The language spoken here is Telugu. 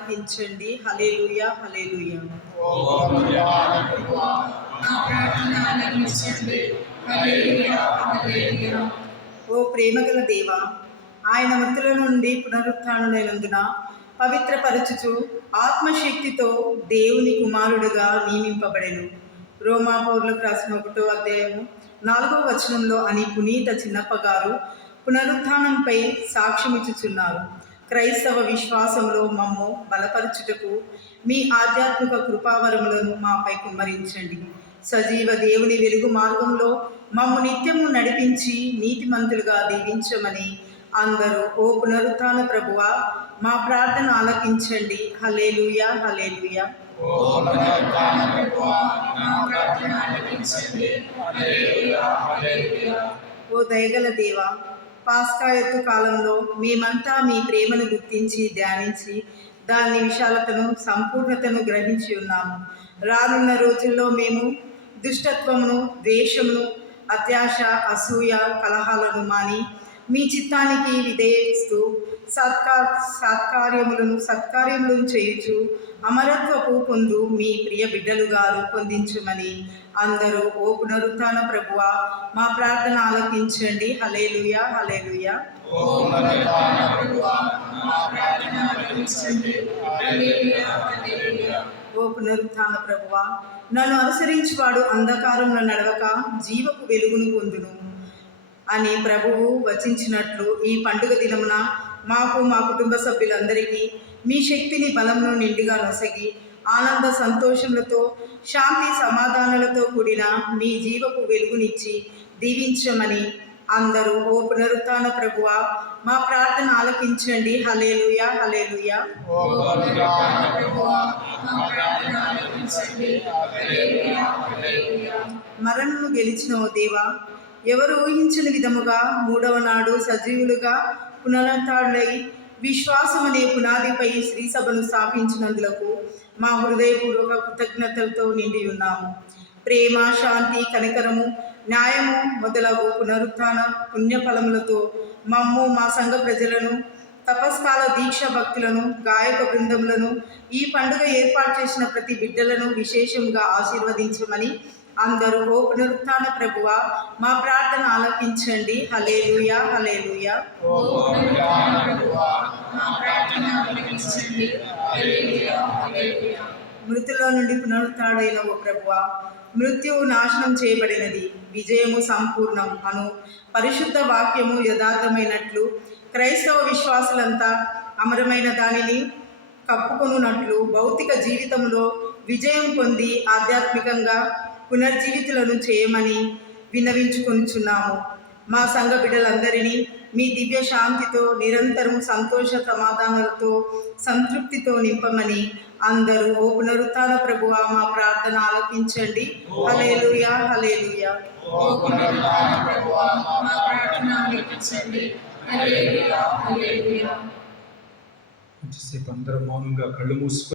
ఆలకించండి. హల్లెలూయా హల్లెలూయా. ఓ ప్రేమగల దేవా, ఆయన మృతుల నుండి పునరుత్థానుడైనందున పవిత్రపరచుచు ఆత్మశక్తితో దేవుని కుమారుడుగా నియమింపబడెను. రోమా పౌరులకు రాసిన 1వ అధ్యాయము 4వ వచనంలో అని పునీత చిన్నప్ప గారు పునరుత్థానంపై సాక్ష్యమిచ్చుచున్నారు. క్రైస్తవ విశ్వాసంలో మమ్ము బలపరచుటకు మీ ఆధ్యాత్మిక కృపావరములను మాపై కుమ్మరించండి. సజీవ దేవుని వెలుగు మార్గంలో మమ్ము నిత్యము నడిపించి నీతిమంతులుగా దీవించమని అందరూ ఓ పునరుత్థాన ప్రభువా మా ప్రార్థన ఆలకించండి. హల్లెలూయా హల్లెలూయా. ఓ దయగల దేవా, పాస్కా ఎత్తు కాలంలో మేమంతా మీ ప్రేమను గుర్తించి ధ్యానించి దాని విశాలతను సంపూర్ణతను గ్రహించి ఉన్నాము. రానున్న రోజుల్లో మేము దుష్టత్వమును, ద్వేషమును, అత్యాశ, అసూయ, కలహాలను మాని మీ చిత్తానికి విధేయిస్తూ సత్కార్యములను చేయుచు అమరత్వపు పొందు మీ ప్రియ బిడ్డలుగా రూపొందించమని అందరూ ఓ పునరుత్థాన ప్రభువా మా ప్రార్థన ఆలకించండి. హల్లెలూయా హల్లెలూయా. ఓ పునరుత్థాన ప్రభువా, నన్ను అనుసరించువాడు అంధకారంలో నడవక జీవపు వెలుగును పొందును అని ప్రభువు వచించినట్లు ఈ పండుగ దినమున మాకు మా కుటుంబ సభ్యులందరికీ మీ శక్తిని బలంను నిండుగా నొసగి ఆనంద సంతోషములతో శాంతి సమాధానాలతో కూడిన మీ జీవపు వెలుగునిచ్చి దీవించమని అందరూ ఓ పునరుత్థాన ప్రభువా మా ప్రార్థన ఆలకించండి. హల్లెలూయా హల్లెలూయా. మరణను గెలిచిన ఓ దేవా, ఎవరు ఊహించని విధముగా 3వ నాడు సజీవులుగా పునరుత్థానులై విశ్వాసం అనే పునాదిపై శ్రీసభను స్థాపించినందులకు మా హృదయపూర్వక కృతజ్ఞతలతో నిండి ఉన్నాము. ప్రేమ, శాంతి, కనికరము, న్యాయము మొదలగు పునరుత్థాన పుణ్యఫలములతో మమ్ము, మా సంఘ ప్రజలను, తపస్కాల దీక్ష భక్తులను, గాయక బృందములను, ఈ పండుగ ఏర్పాటు చేసిన ప్రతి బిడ్డలను విశేషంగా ఆశీర్వదించమని అందరూ ఓ పునరుత్థాన ప్రభువా మా ప్రార్థన ఆలకించండి. హల్లెలూయా హల్లెలూయా. మృతుల్లో నుండి పునరుత్థానుడైన ఓ ప్రభువా, మృత్యువు నాశనం చేయబడినది, విజయము సంపూర్ణం అను పరిశుద్ధ వాక్యము యథార్థమైనట్లు క్రైస్తవ విశ్వాసులంతా అమరమైన దానిని కప్పుకొనున్నట్లు భౌతిక జీవితంలో విజయం పొంది ఆధ్యాత్మికంగా పునర్జీవితులను చేయమని విన్నవించుకొనుచున్నాము. మా సంఘ బిడ్డలందరినీ మీ దివ్య శాంతితో నిరంతరం సంతోష సమాధానాలతో సంతృప్తితో నింపమని అందరూ ఓ పునరుత్థాన ప్రభువా మా ప్రార్థన ఆలకించండి. హల్లెలూయా హల్లెలూయా. అందరూ మౌనంగా కళ్ళు మూసుకొని